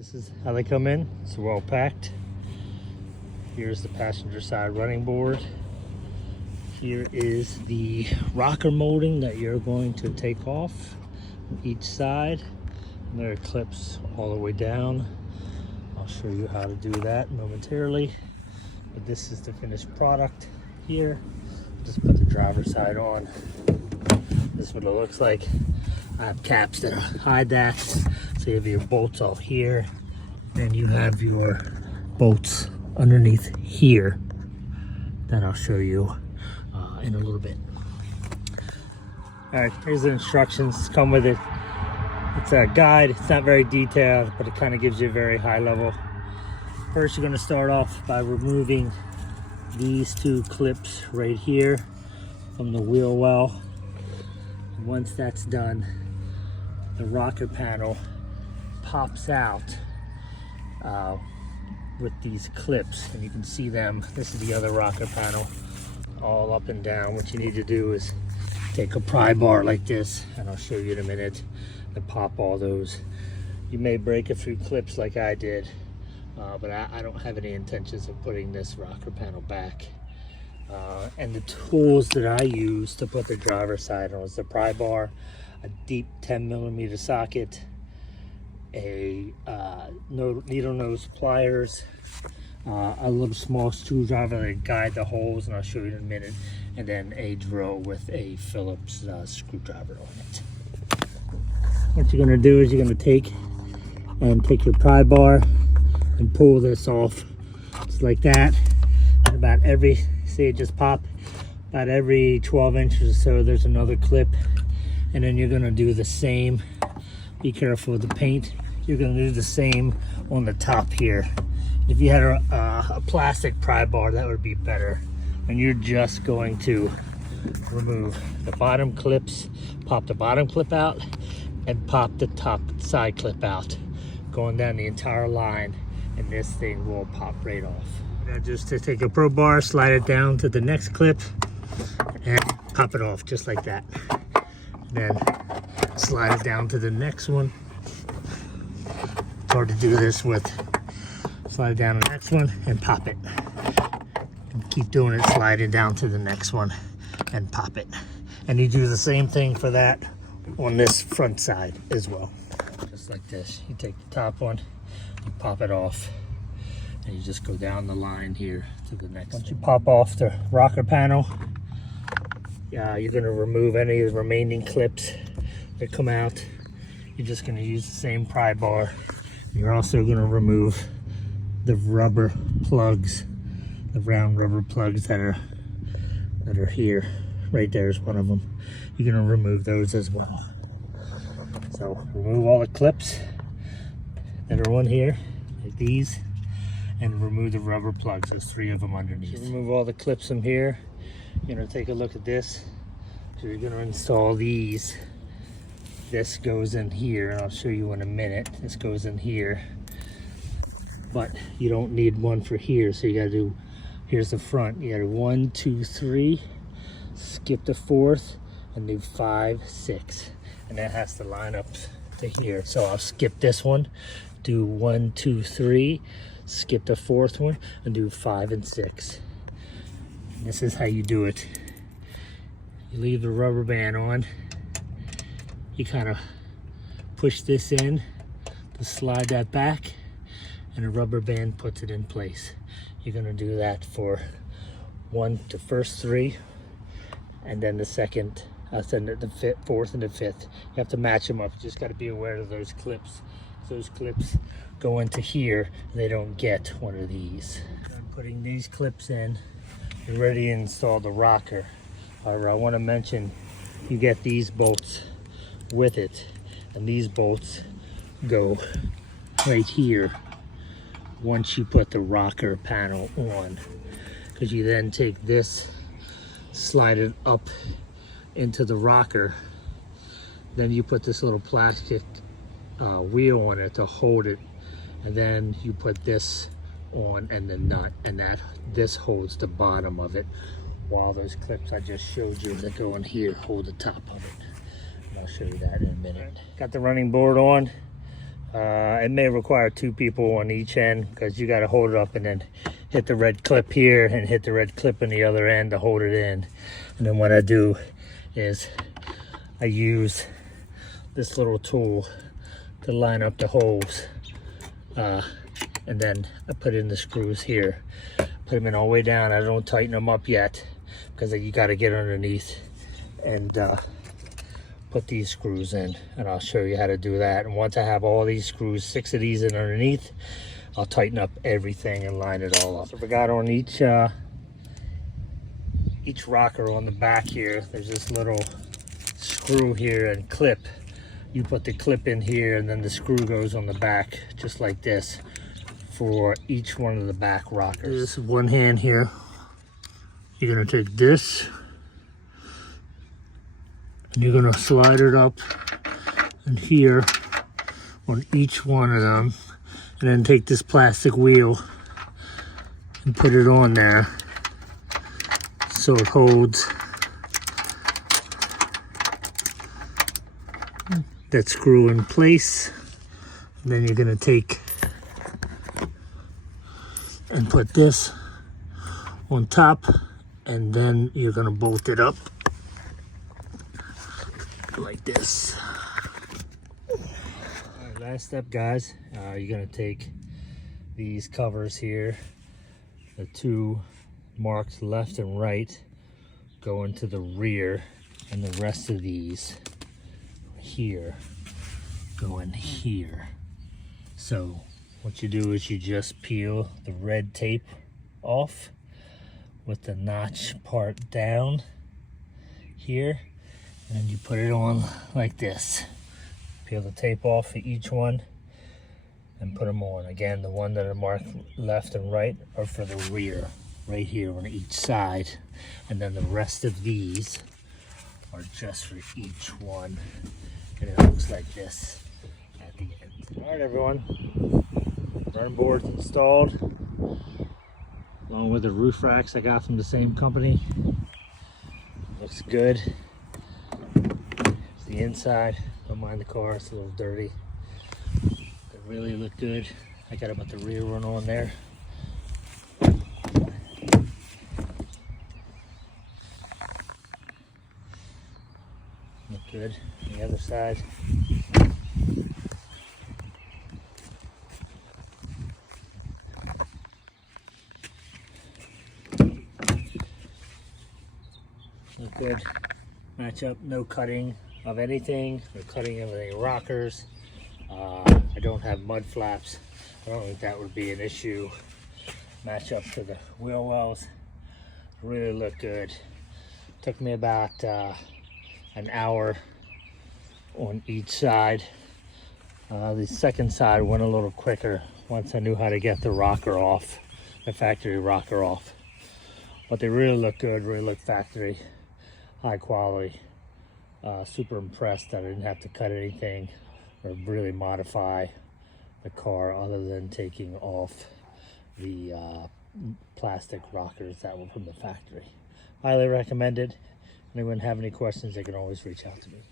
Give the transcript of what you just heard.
This is how they come in. It's well packed. Here's the passenger side running board. Here is the rocker molding that you're going to take off each side. And there are clips all the way down. I'll show you how to do that momentarily. But this is the finished product here. Just put the driver's side on. This is what it looks like. I have caps that hide that. So you have your bolts off here. Then you have your bolts underneath here that I'll show you in a little bit. All right, here's the instructions. Come with it. It's a guide. It's not very detailed, but it kind of gives you a very high level. First, you're going to start off by removing these two clips right here from the wheel well. And once that's done, the rocker panel pops out with these clips, and you can see them. This is the other rocker panel, all up and down. What you need to do is take a pry bar like this, and I'll show you in a minute, and pop all those. You may break a few clips like I did, but I don't have any intentions of putting this rocker panel back. And the tools that I use to put the driver's side on is the pry bar, a deep 10mm socket, a needle nose pliers, a little small screwdriver to guide the holes, and I'll show you in a minute, and then a drill with a Phillips screwdriver on it. What you're going to do is you're going to take your pry bar and pull this off just like that. And about every, see it just pop, about every 12 inches or so there's another clip, and then you're going to do the same. Be careful with the paint. You're going to do the same on the top here. If you had a plastic pry bar, that would be better. And you're just going to remove the bottom clips, pop the bottom clip out, and pop the top side clip out, going down the entire line, and this thing will pop right off. Now just to take a Pro bar, slide it down to the next clip, and pop it off just like that. Then slide it down to the next one. It's hard to do this with. Slide it down to the next one and pop it. And keep doing it, slide it down to the next one and pop it. And you do the same thing for that on this front side as well. Just like this. You take the top one, you pop it off, and you just go down the line here to the next one. Once you pop off the rocker panel, you're going to remove any of the remaining clips that come out. You're just going to use the same pry bar. You're also going to remove the rubber plugs, the round rubber plugs that are here. Right there is one of them. You're going to remove those as well. So remove all the clips that are on here, like these, and remove the rubber plugs. There's 3 of them underneath. So remove all the clips from here. You're going to take a look at this. So you're going to install these. This goes in here, and I'll show you in a minute. This goes in here, but you don't need one for here, so you got to do, here's the front. You got to 1, 2, 3, skip the 4th, and do 5, 6, and that has to line up to here. So I'll skip this one, do 1, 2, 3, skip the 4th one, and do 5 and 6. And this is how you do it. You leave the rubber band on. You kind of push this in to slide that back, and a rubber band puts it in place. You're going to do that for the first 3, and then the second, then the 4th and the 5th. You have to match them up. You just got to be aware of those clips. Those clips go into here, and they don't get one of these. I'm putting these clips in. You're ready to install the rocker. However, I want to mention you get these bolts with it, and these bolts go right here once you put the rocker panel on, because you then take this, slide it up into the rocker, then you put this little plastic wheel on it to hold it, and then you put this on and the nut, and this holds the bottom of it, while those clips I just showed you that go in here hold the top of it. And I'll show you that in a minute. Got the running board on. It may require 2 people on each end because you got to hold it up and then hit the red clip here and hit the red clip on the other end to hold it in. And then what I do is I use this little tool to line up the holes, and then I put in the screws here. Put them in all the way down. I don't tighten them up yet because you got to get underneath and put these screws in, and I'll show you how to do that. And once I have all these screws, 6 of these in underneath, I'll tighten up everything and line it all up. So I forgot on each rocker on the back here, there's this little screw here and clip. You put the clip in here and then the screw goes on the back just like this for each one of the back rockers. This is one hand here. You're gonna take this and you're gonna slide it up and here on each one of them, and then take this plastic wheel and put it on there so it holds that screw in place. And then you're gonna take and put this on top, and then you're gonna bolt it up like this. All right, last step, guys. You're gonna take these covers here, the 2 marks left and right, go into the rear, and the rest of these here go in here. So what you do is you just peel the red tape off with the notch part down here, and you put it on like this. Peel the tape off for each one and put them on. Again, the one that are marked left and right are for the rear, right here on each side. And then the rest of these are just for each one. And it looks like this at the end. All right, everyone. Burn board's installed, along with the roof racks I got from the same company. Looks good. It's the inside. Don't mind the car, it's a little dirty. They really look good. I got about the rear one on there. Look good. On the other side. Look good. Match up, no cutting of anything, no cutting of any rockers. I don't have mud flaps. I don't think that would be an issue. Match up to the wheel wells. Really look good. Took me about an hour on each side. The second side went a little quicker once I knew how to get the rocker off, the factory rocker off. But they really look good, really look factory, high quality. Super impressed that I didn't have to cut anything or really modify the car other than taking off the plastic rockers that were from the factory. Highly recommended. Anyone have any questions, they can always reach out to me.